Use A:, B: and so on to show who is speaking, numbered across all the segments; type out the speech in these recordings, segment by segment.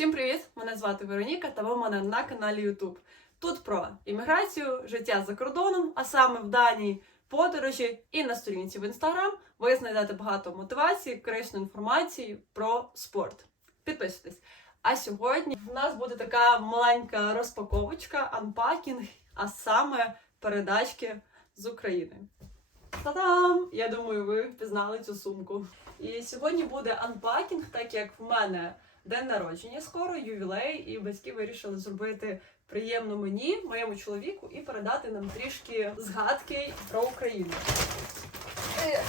A: Всім привіт! Мене звати Вероніка та ви мене на каналі YouTube. Тут про імміграцію, життя за кордоном, а саме в Данії, подорожі і на сторінці в Інстаграм ви знайдете багато мотивації, корисної інформації про спорт. Підписуйтесь. А сьогодні в нас буде така маленька розпаковочка, анпакінг, а саме передачки з України. Та-дам! Я думаю, ви впізнали цю сумку. І сьогодні буде анпакінг, так як в мене день народження скоро, ювілей, і батьки вирішили зробити приємно мені, моєму чоловіку, і передати нам трішки згадки про Україну. Е,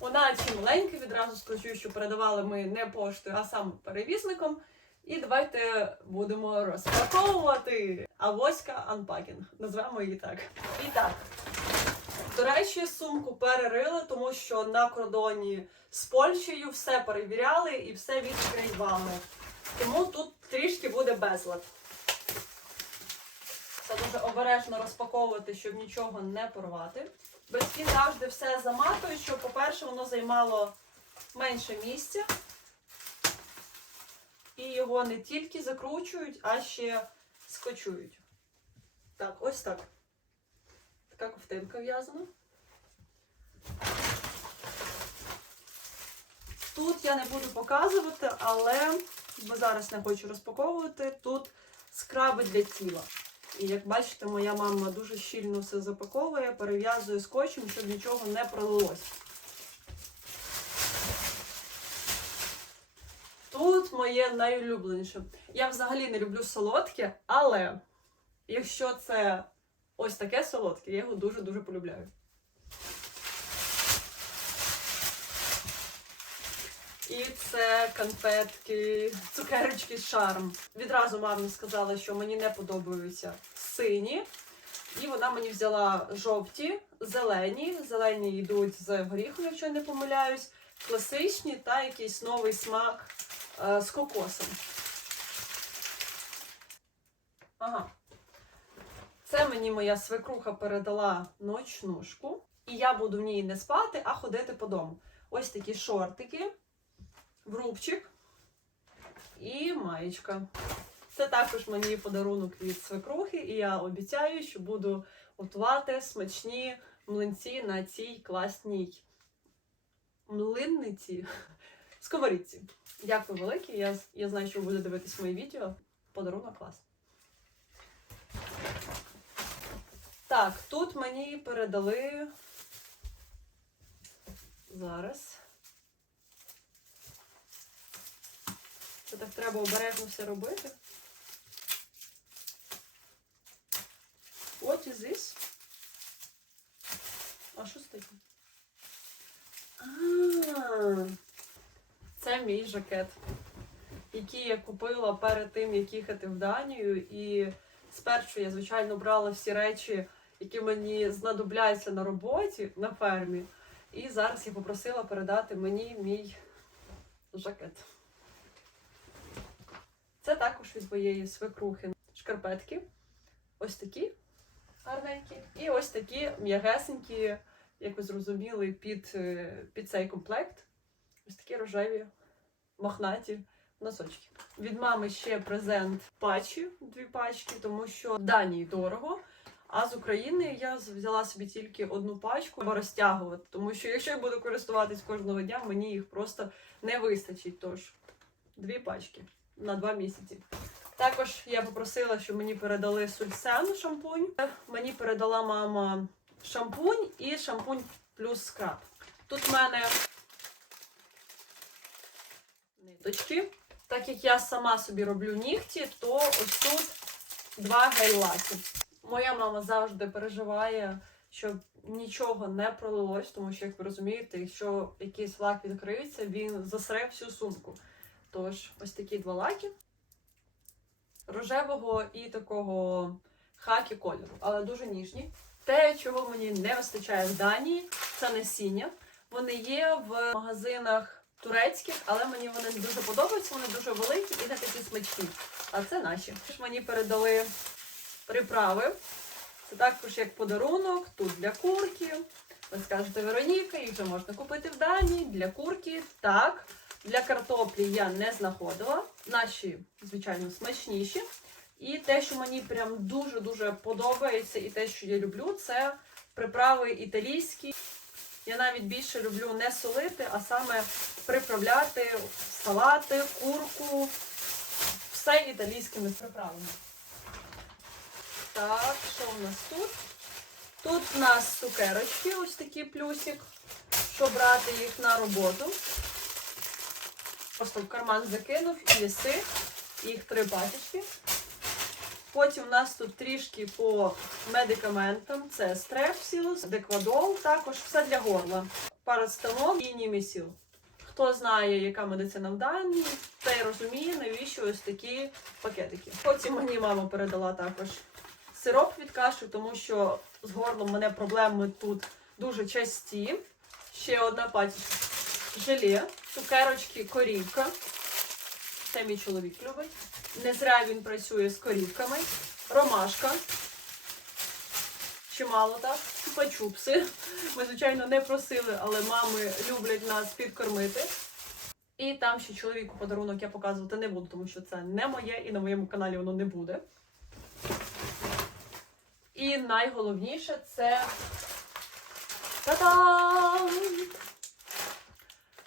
A: Вона чи маленька, відразу скажу, що передавали ми не поштою, а саме перевізником. І давайте будемо розпаковувати авоська анпакінг. Назвемо її так. І так. До речі, сумку перерили, тому що на кордоні з Польщею все перевіряли і все відкривали. Тому тут трішки буде безлад. Це дуже обережно розпаковувати, щоб нічого не порвати. Батьки завжди все заматують, щоб, по-перше, воно займало менше місця. І його не тільки закручують, а ще скочують. Так, ось так. Така ковтинка в'язана. Тут я не буду показувати, але бо зараз не хочу розпаковувати. Тут скраби для тіла. І як бачите, моя мама дуже щільно все запаковує, перев'язує скотчем, щоб нічого не пролилось. Тут моє найулюбленіше. Я взагалі не люблю солодке, але якщо це ось таке солодке, я його дуже-дуже полюбляю. І це конфетки, цукерочки шарм. Відразу мамі сказала, що мені не подобаються сині. І вона мені взяла жовті, зелені. Зелені йдуть з горіхом, якщо я не помиляюсь, класичні та якийсь новий смак е, з кокосом. Ага. Це мені моя свекруха передала ночнушку. І я буду в ній не спати, а ходити по дому. Ось такі шортики, врубчик і маєчка. Це також мені подарунок від свекрухи, і я обіцяю, що буду готувати смачні млинці на цій класній млинниці сковорідці. Дякую велике. Я, я знаю, що ви будете дивитись мої відео. Подарунок клас. Так, тут мені передали зараз. Це так треба обережно все робити. What is this? А що таке? А, Це мій жакет, який я купила перед тим, як їхати в Данію. І спершу я, звичайно, брала всі речі, які мені знадобляються на роботі на фермі. І зараз я попросила передати мені мій жакет. Це також від моєї свекрухи шкарпетки. Ось такі гарненькі. І ось такі м'ягесенькі, як ви зрозуміли, під, е, під цей комплект. Ось такі рожеві, мохнаті носочки. Від мами ще презент патчі, дві пачки, тому що в Данії дорого. А з України я взяла собі тільки одну пачку розтягувати, тому що якщо я буду користуватись кожного дня, мені їх просто не вистачить. Тож дві пачки на два місяці. Також я попросила, щоб мені передали сульсен шампунь. Мені передала мама шампунь і шампунь плюс скраб. Тут в мене ниточки. Так як я сама собі роблю нігті, то ось тут два гель-лаки. Моя мама завжди переживає, щоб нічого не пролилось, тому що, як ви розумієте, якщо якийсь лак відкриється, він засре всю сумку. Тож, ось такі два лаки рожевого і такого хакі кольору, але дуже ніжні. Те, чого мені не вистачає в Данії, це насіння. Вони є в магазинах турецьких, але мені вони дуже подобаються, вони дуже великі і не такі смачні. А це наші. Мені передали приправи. Це також як подарунок, тут для курки. Ви скажете, Вероніка, їх вже можна купити в Данії. Для курки, так. Для картоплі я не знаходила. наші, звичайно, смачніші. І те, що мені прям дуже-дуже подобається, і те, що я люблю, це приправи італійські. Я навіть більше люблю не солити, а саме приправляти салати, курку, все італійськими приправами. Так, що в нас тут? Тут в нас цукерочки, ось такий плюсик, щоб брати їх на роботу. Просто в карман закинув і їси. Їх три пачечки. Потім у нас тут трішки по медикаментам. Це стрепсілус, деквадол, також все для горла. Парацетамол і німісіл. Хто знає, яка медицина в Данії, той розуміє, навіщо ось такі пакетики. Потім мені мама передала також сироп від кашлю, тому що з горлом мене проблеми тут дуже часті. Ще одна пачечка желе, цукерочки, корівка. Це мій чоловік любить. Не зря він працює з корівками. Ромашка. Чимало так. Чупа-чупси. Ми, звичайно, не просили, але мами люблять нас підкормити. І там ще чоловіку подарунок я показувати не буду, тому що це не моє і на моєму каналі воно не буде. І найголовніше це. Та-дам!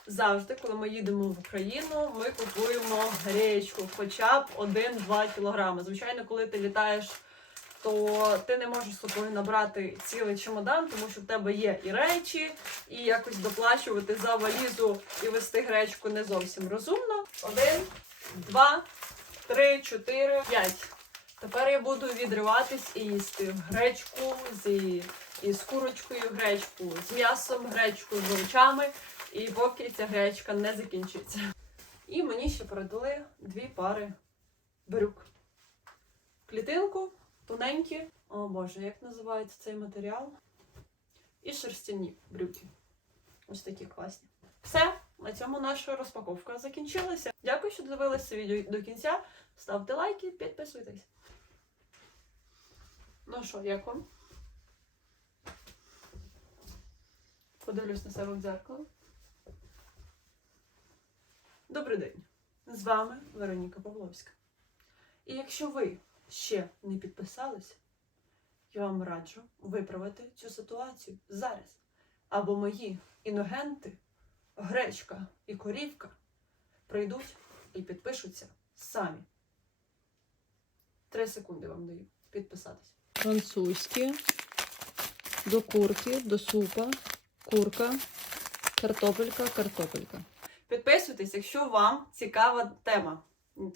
A: Завжди, коли ми їдемо в Україну, ми купуємо гречку, хоча б 1-2 кілограми. Звичайно, коли ти літаєш, то ти не можеш з собою набрати цілий чемодан, тому що в тебе є і речі, і якось доплачувати за валізу і вести гречку не зовсім розумно. Один, два, три, чотири, п'ять. Тепер я буду відриватись і їсти гречку з, із курочкою, гречку з м'ясом, гречку з овочами. І поки ця гречка не закінчиться. І мені ще передали дві пари брюк. Клітинку, тоненькі. О Боже, як називається цей матеріал? І шерстяні брюки. Ось такі класні. Все, на цьому наша розпаковка закінчилася. Дякую, що дивилися відео до кінця. Ставте лайки, підписуйтесь. Ну що, як вам? Подивлюсь на себе в дзеркало. Добрий день! З вами Вероніка Павловська. І якщо ви ще не підписались, я вам раджу виправити цю ситуацію зараз. Або мої іногенти, гречка і корівка прийдуть і підпишуться самі. Три секунди вам даю підписатись.
B: Французькі, до курки, до супа, курка, картопелька, картопелька.
A: Підписуйтесь, якщо вам цікава тема. Ну.